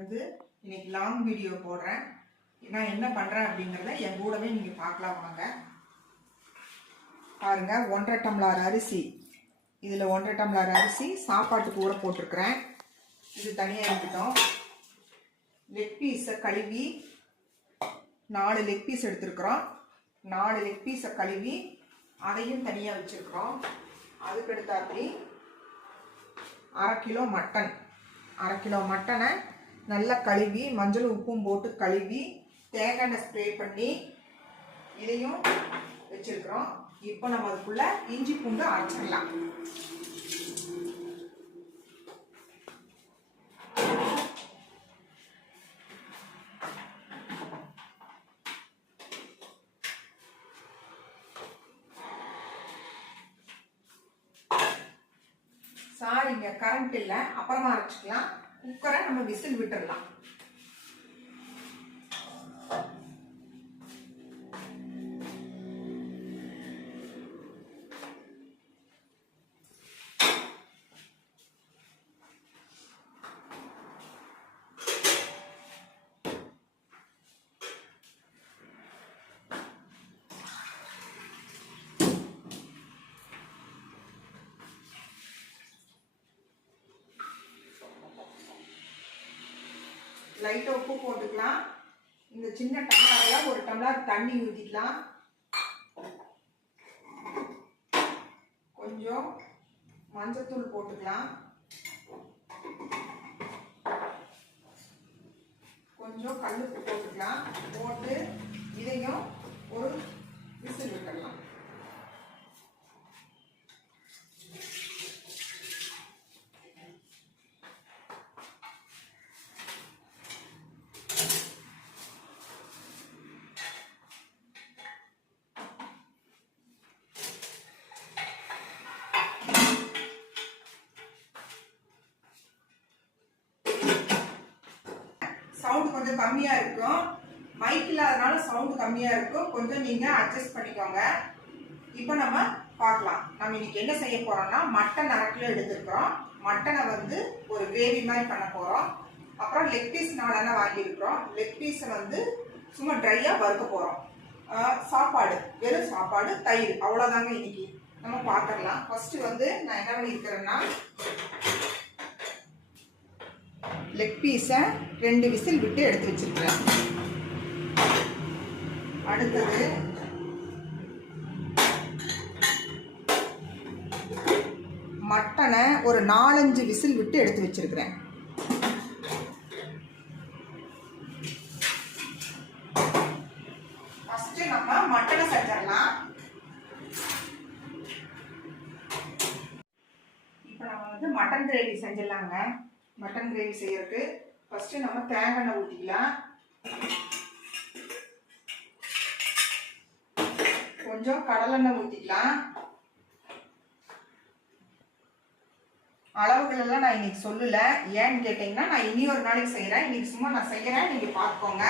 வந்து இன்னைக்கு long video போடுறேன். நான் என்ன பண்ணுறேன் அப்படிங்கிறத என் கூடவே நீங்கள் பார்க்கலாம் வாங்க. பாருங்க, 1.5 டம்ளர் அரிசி, இதில் 1.5 டம்ளர் அரிசி சாப்பாட்டுக்கு ஊற போட்டிருக்கிறேன். இது தனியாக இருக்கட்டும். லெக் பீஸை கழுவி 4 லெக் பீஸ் எடுத்துருக்குறோம். 4 லெக் பீஸை கழுவி அதையும் தனியாக வச்சுருக்குறோம். அதுக்கடுத்தாப்படி 1/2 கிலோ மட்டன், 1/2 கிலோ மட்டனை நல்லா கழுவி மஞ்சள் உப்பும் போட்டு கழுவி தேங்காய் எண்ணெய் ஸ்ப்ரே பண்ணி இதையும் வச்சுருக்குறோம். இப்போ நம்ம அதுக்குள்ள இஞ்சி பூண்டு அரைச்சிடலாம். சாரிங்க, கரண்ட் இல்லை, அப்புறமா அரைச்சிக்கலாம். குக்கரை நம்ம விசில் விட்டுடலாம். லைட்டாக உப்பு போட்டுக்கலாம். இந்த சின்ன டம்ளரில் 1 டம்ளர் தண்ணி ஊற்றிக்கலாம். கொஞ்சம் மஞ்சத்தூள் போட்டுக்கலாம். கொஞ்சம் கல்லுப்பு போட்டுக்கலாம். போட்டு இதையும் ஒரு விசில் விட்டுடலாம். சவுண்ட் கொஞ்சம் கம்மியா இருக்கும். மைக் இல்லாதனால சவுண்ட் கம்மியா இருக்கும். கொஞ்சம் நீங்க அட்ஜஸ்ட் பண்ணிக்கோங்க. இப்போ நம்ம பார்க்கலாம். நம்ம இன்னைக்கு என்ன செய்ய போறோம்னா, மட்டன் 1/2 கிலோ எடுத்துக்கிறோம். மட்டனை வந்து ஒரு கிரேவி மாதிரி பண்ண போறோம். அப்புறம் லெக் பீஸ் 4 வாங்கியிருக்கிறோம். லெக் பீஸை வந்து சும்மா ட்ரையா வறுக்க போறோம். சாப்பாடு, வெறும் சாப்பாடு, தயிர், அவ்வளோதாங்க இன்னைக்கு நம்ம பார்த்துடலாம். ஃபர்ஸ்ட் வந்து நான் என்ன பண்ணியிருக்கிறேன்னா, லெக் பீஸை 2 விசில் விட்டு எடுத்து வச்சிருக்கிறேன். அடுத்தது மட்டனை ஒரு 4-5 விசில் விட்டு எடுத்து வச்சிருக்கிறேன். ஃபர்ஸ்ட் நம்ம மட்டனை செஞ்சிடலாம். இப்போ நம்ம வந்து மட்டன் கிரேவி செஞ்சிடலாங்க. மட்டன் கிரேவி செய்யறதுக்கு ஃபர்ஸ்ட் நம்ம தேங்காய் எண்ணெய் ஊற்றிக்கலாம். கொஞ்சம் கடலெண்ணெய் ஊற்றிக்கலாம். அளவுகள் எல்லாம் நான் இன்னைக்கு சொல்லல. ஏன்னு கேட்டீங்கன்னா, நான் இனி ஒரு நாளைக்கு செய்யறேன். இன்னைக்கு சும்மா நான் செய்யறேன், நீங்க பார்த்துக்கோங்க.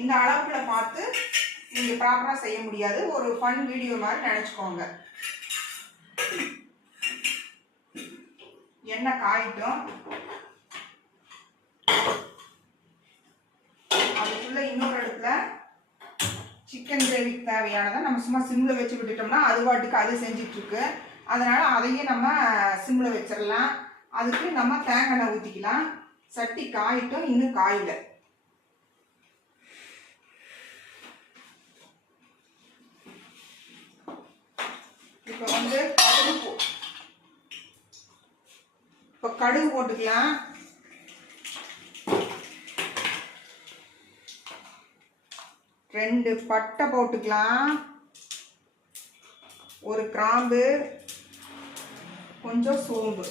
இந்த அளவுகளை பார்த்து நீங்க ப்ராப்பரா செய்ய முடியாது. ஒரு ஃபன் வீடியோ மாதிரி நினைச்சுக்கோங்க. எண்ணெய் காயிட்டும். அதுக்குள்ள இன்னொரு இடத்துல சிக்கன் கிரேவிக்கு தேவையானதை நம்ம சும்மா சிம்ல வச்சு விட்டுட்டோம்னா அது பாட்டுக்கு அது செஞ்சுட்டு இருக்கு. அதனால அதையும் நம்ம சிம்ல வச்சிடலாம். அதுக்கு நம்ம தேங்காய் எண்ணெய் ஊற்றிக்கலாம். சட்டி காயிட்டும், இன்னும் காயில. இப்போ வந்து கடுகு போட்டுக்கலாம். 2 பட்டை போட்டுக்கலாம். 1 கிராம்பு, கொஞ்சம் சோம்பு.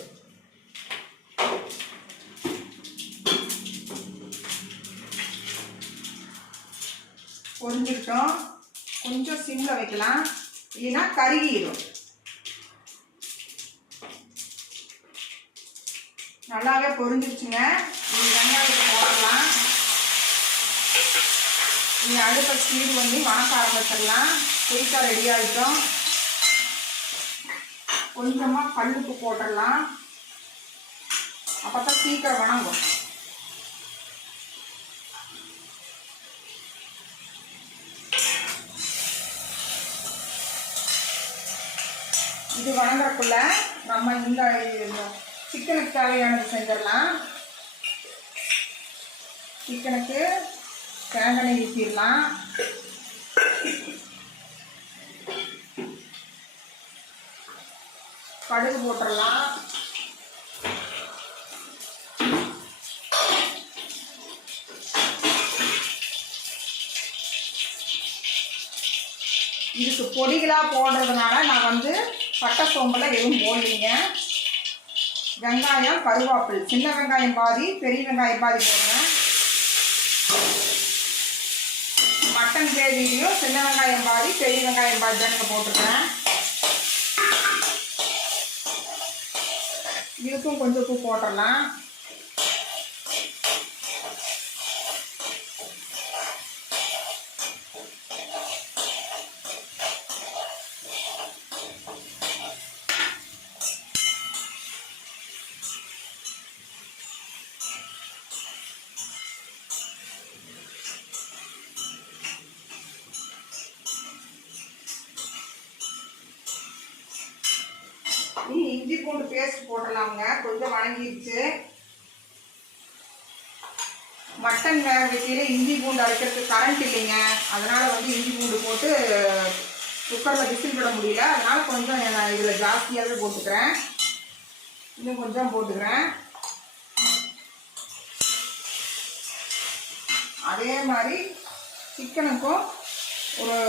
பொரிஞ்சுக்கிட்டோம். கொஞ்சம் சிம்ல வைக்கலாம், இல்லைன்னா கருகிடும். நல்லாவே பொரிஞ்சிருச்சுங்க. வெங்காயத்தை போடலாம். நீ அடுப்பை ஸ்பீடு பண்ணி வணக்க ஆரம்பிச்சிடலாம். குயிக்காக ரெடி ஆகிட்டோம். கொஞ்சமாக கல்லுப்பு போட்டுடலாம். அப்போ தான் சீக்கிரம் வணங்கும். இது வணங்குறதுக்குள்ள நம்ம இந்த சிக்கனுக்கு தேவையானது செஞ்சிடலாம். சிக்கனுக்கு தேங்காய் எண்ணெய் ஊற்றிடலாம். கடுகு போட்டுடலாம். இதுக்கு பொடிகளாக போடுறதுனால நான் வந்து பட்டை சோம்பெல்லாம் எதுவும் போடலைங்க. வெங்காயம் கருவேப்பிலை, சின்ன வெங்காயம் பாதி பெரிய வெங்காயம் பாதி போடுறேன். மட்டன் கிரேவிலையும் சின்ன வெங்காயம் பாதி பெரிய வெங்காயம் பாதி தானுங்க போட்டுருக்கேன். இதுக்கும் கொஞ்சம் உப்பு போட்டுடலாம். இஞ்சி பூண்டு பேஸ்ட் போடலாங்க. கொஞ்சம் வணங்கிடுச்சு. மட்டன் வேக வைக்கையில இஞ்சி பூண்டு அரைக்கிறதுக்கு கரண்ட் இல்லைங்க. அதனால வந்து இஞ்சி பூண்டு போட்டு குக்கரில் விசில் விட முடியல. அதனால கொஞ்சம் நான் இதில் ஜாஸ்தியாகவே போட்டுக்கிறேன். இன்னும் கொஞ்சம் போட்டுக்கிறேன். அதே மாதிரி சிக்கனுக்கும் ஒரு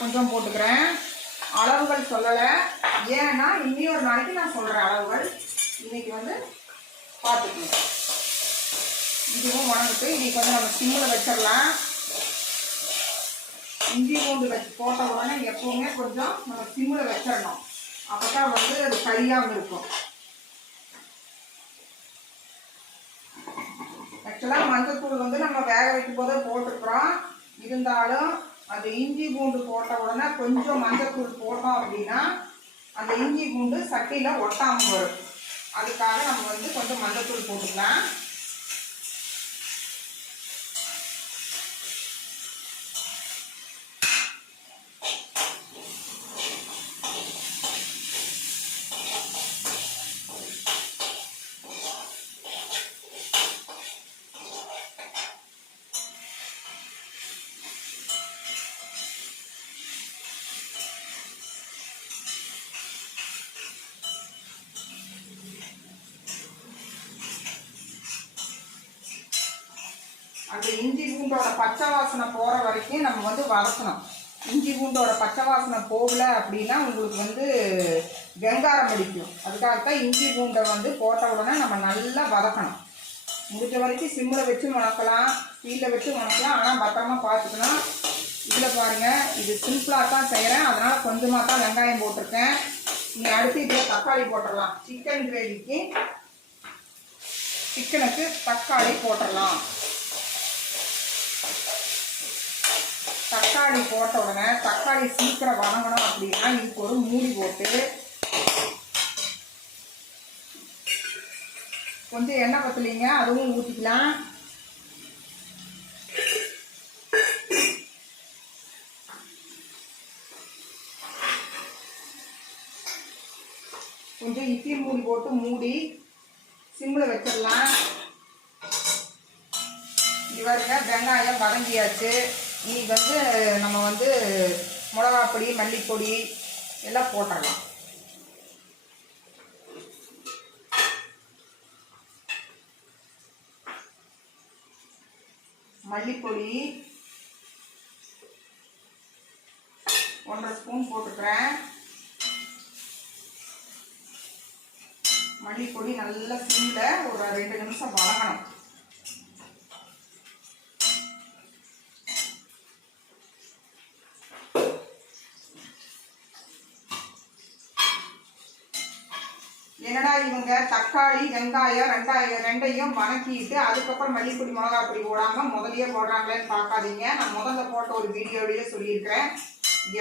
கொஞ்சம் போட்டுக்கிறேன். அளவுகள் சொல்லலை, ஏன்னா இன்னொரு நாளைக்கு நான் சொல்கிறேன் அளவுகள். இன்னைக்கு வந்து பார்த்துக்கணும். இதுவும் வணங்கிட்டு இன்னைக்கு வந்து நம்ம சிம்மில் வச்சிடலாம். இஞ்சி பூண்டு போட்ட உடனே எப்பவுமே கொஞ்சம் நம்ம சிம்மில் வச்சிடணும். அப்போ தான் வந்து அது கரியாமல் இருக்கும். ஆக்சுவலாக மஞ்சத்தூள் வந்து நம்ம வேக வைக்கும் போதே போட்டுக்கிறோம். இருந்தாலும் அந்த இஞ்சி பூண்டு போட்ட உடனே கொஞ்சம் மஞ்சத்தூள் போட்டோம் அப்படின்னா அந்த இஞ்சி பூண்டு சட்டியில் ஒட்டாமல் வரும். அதுக்காக நம்ம வந்து கொஞ்சம் மஞ்சத்தூள் போட்டுக்கலாம். அந்த இஞ்சி பூண்டோட பச்சை வாசனை போகிற வரைக்கும் நம்ம வந்து வதக்கணும். இஞ்சி பூண்டோட பச்சை வாசனை போகல அப்படின்னா உங்களுக்கு வந்து வெங்காரம் அடிக்கும். அதுக்காகத்தான் இஞ்சி பூண்டை வந்து போட்ட உடனே நம்ம நல்லா வதக்கணும். முடிஞ்ச வரைக்கும் சிம்மில் வச்சு வணக்கலாம், ஸ்பீடில் வச்சு வணக்கலாம். ஆனால் பத்திரமா பார்த்துக்கணும். இதில் பாருங்கள், இது சிம்பிளாக தான் செய்கிறேன். அதனால் கொஞ்சமாக தான் வெங்காயம் போட்டிருக்கேன். நீங்கள் அடுத்து இதில் தக்காளி போட்டுடலாம். சிக்கன் கிரேவிக்கு சிக்கனுக்கு தக்காளி போட்டுடலாம். தக்காளி போட்ட உடனே தக்காளி சீக்கிரம் வதங்கணும் அப்படின்னா இதுக்கு ஒரு மூடி போட்டு கொஞ்சம் எண்ணெய் பத்தலைங்க, அதுவும் ஊற்றிக்கலாம். கொஞ்சம் இட்லி மூடி போட்டு மூடி சிம்மில் வச்சிடலாம். இவருங்க வெங்காயம் வதங்கியாச்சு. இன்னைக்கு வந்து நம்ம வந்து மிளகாப்பொடி மல்லிப்பொடி எல்லாம் போட்டுடலாம். மல்லிப்பொடி 1.5 ஸ்பூன் போட்டுக்கிறேன். மல்லிப்பொடி நல்லா சிம்மில் ஒரு 2 நிமிஷம் வதங்கணும். என்னடா இவங்க தக்காளி வெங்காயம் ரெண்டையும் வணக்கிட்டு அதுக்கப்புறம் மல்லிப்பொடி மிளகாப்பொடி போடாமல் முதலையே போடுறாங்களேன்னு பார்க்காதீங்க. நான் முதல்ல போட்ட ஒரு வீடியோவிலேயே சொல்லியிருக்கிறேன்.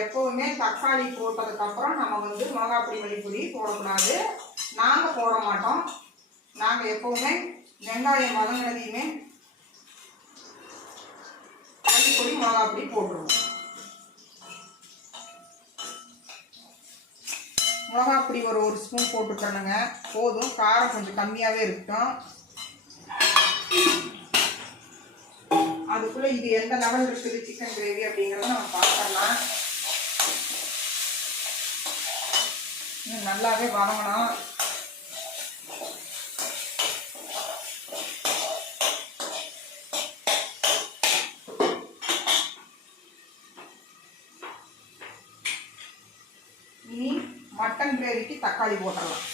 எப்போவுமே தக்காளி போட்டதுக்கப்புறம் நம்ம வந்து மிளகாப்பொடி மல்லிப்பொடி போடக்கூடாது. நாங்கள் போட மாட்டோம். நாங்கள் எப்போவுமே வெங்காயம் வதங்கினதையுமே மல்லிப்பொடி மிளகாப்பொடி போட்டுருவோம். மிளகாப்பொடி ஒரு ஸ்பூன் போட்டுக்கிறேனுங்க. போதும், காரம் கொஞ்சம் கம்மியாகவே இருக்கட்டும். அதுக்குள்ளே இது எந்த லெவல் இருக்குது சிக்கன் கிரேவி அப்படிங்கிறத நம்ம பார்த்துடலாம். நல்லாவே வதங்கணும். இனி மட்டன் கிரேவிக்கு தக்காளி போட்டுடலாம்.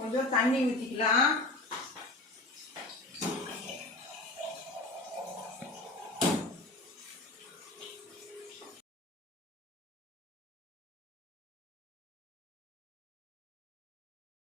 கொஞ்சம் தண்ணி ஊற்றிக்கலாம்.